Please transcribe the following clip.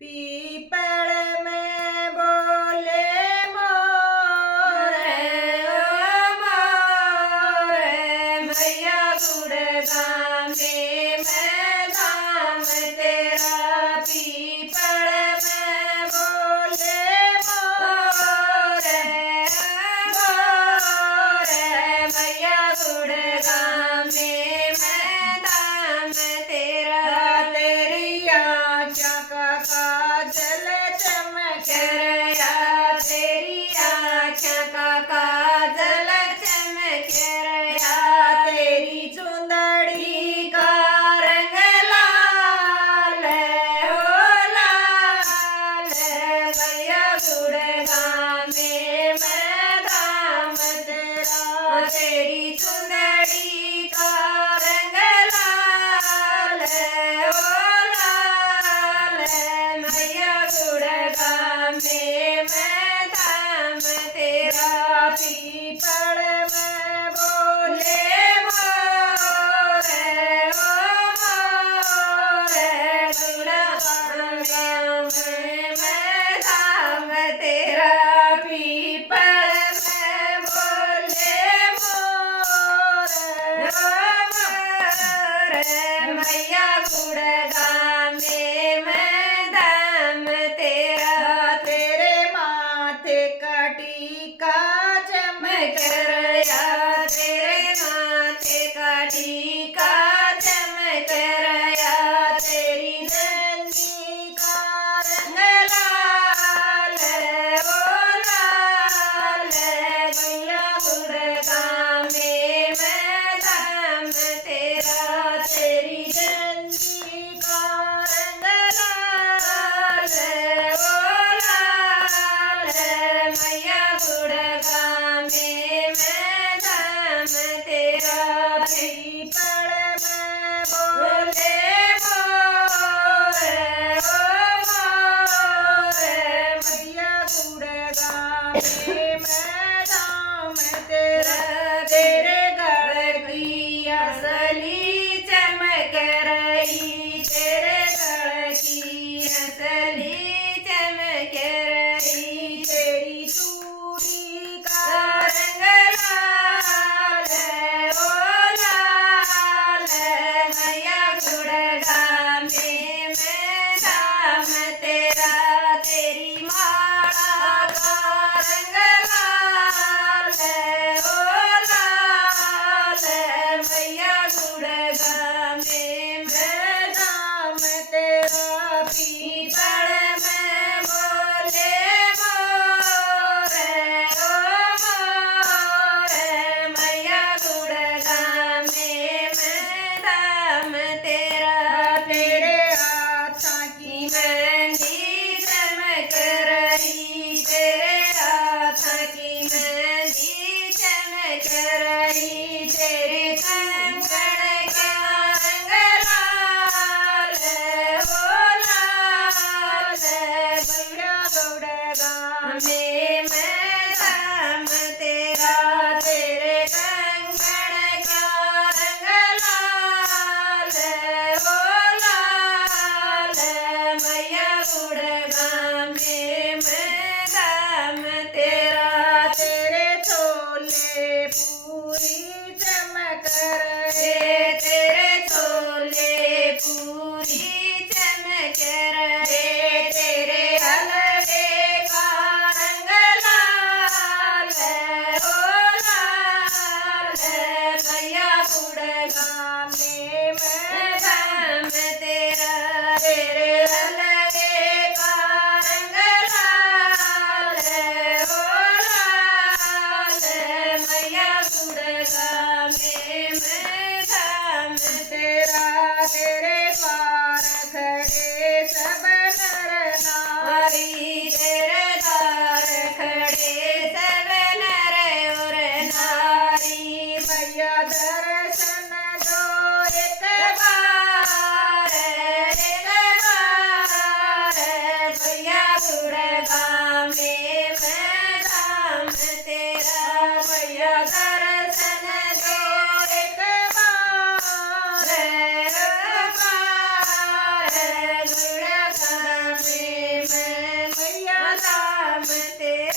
People में बोले मोर, ओ मोर, मैया गुड़गाम में धाम तेरा। पीपल में बोले मोर, मोर, मैया गुड़गाम में धाम तेरा। तेरी आँखों का काजल चमक रहा, तेरी आँखों का काजल चमक रहा। तेरी चुंदड़ी का रंग लाल, ओ लाल, मैया गुड़गाम में धाम तेरा। तेरी चुंदड़ी का रंग लाल, ओ लाल, मैया गुड़गाम में धाम तेरा। पीपल में बोले मोर, ओ मोर, गुड़गाम में